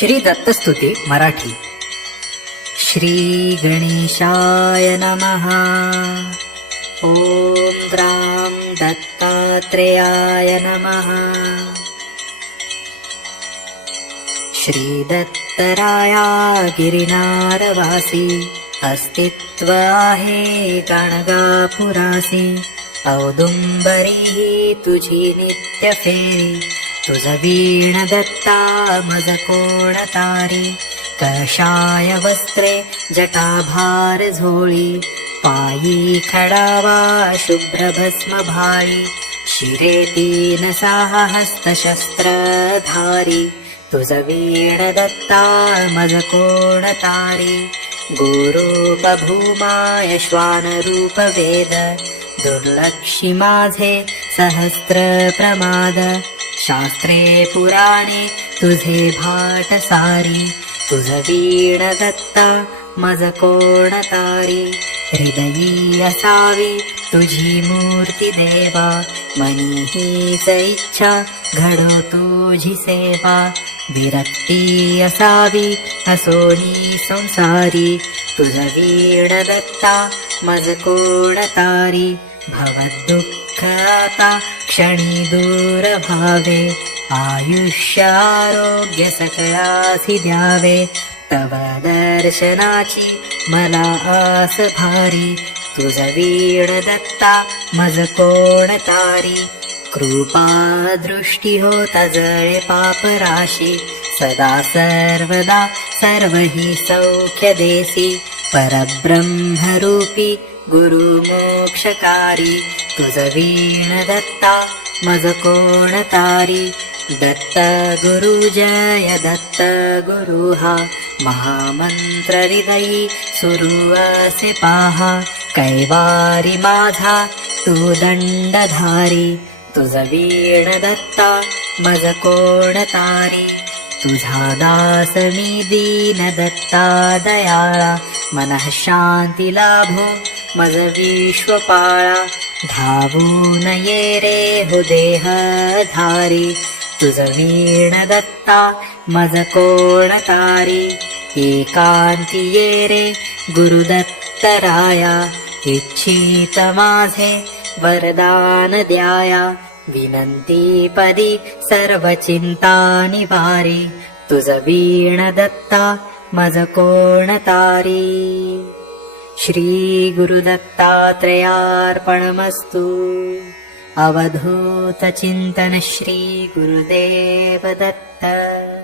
श्री दत्तस्तुती मराठी श्री गणेशाय नमः ॐ ग्रां दत्तात्रेयाय नमः श्रीदत्तराया गिरिनारवासी अस्तित्वाहे गणगापुरासी औदुंबरी तुझी नित्य फेरी तुझ वीण दत्ता मज कोण तारी कषाय वस्त्रे जटाभार झोळी पायी खडावा शुभ्रभस्म भाळी शिरे तीन साह हस्तशस्त्रधारी तुझ वीण दत्ता मज कोण तारी गोरूप भूमाय श्वानरूप वेद दुर्लक्षि माझे सहस्र प्रमाद शास्त्रे पुराणे तुझे भाट सारी तुझ वीण दत्ता मज कोण तारी हृदयी असावी तुझी मूर्ती देवा मनी हीच इच्छा घडो तुझी सेवा. विरक्ती असावी असोनी संसारी तुझ वीण दत्ता मज कोण तारी भवदुःख आता क्षणी दूर भावे आयुष्य आरोग्य सकळासी द्यावे तव दर्शनाची मला आस भारी तुझ वीण दत्ता मज कोण तारी कृपा दृष्टी होता जळे पाप राशी सदा सर्वदा सर्व हि सौख्य देसी परब्रह्मरूपी गुरु मोक्षकारी तुझ वीण दत्ता मज कोण तारी दत्त गुरु जय दत्त गुरु हा महामंत्र हृदयी सुरू असे पाहा कैवारी माझा तू दंडधारी तुझ वीण दत्ता मज कोण तारी तुझा दास मी दीन दत्ता दयाळा मनः शांती लाभो मज विश्वपाळा धावून ये रे हो देह धारी तुझ वीण दत्ता मज कोण तारी एकांती ये रे गुरुदत्तराया इच्छित माझे वरदान द्याया विनंती पदी सर्व चिंता निवारी तुझ वीण दत्ता मज कोण तारी श्री गुरुदत्तात्रयार्पणमस्तु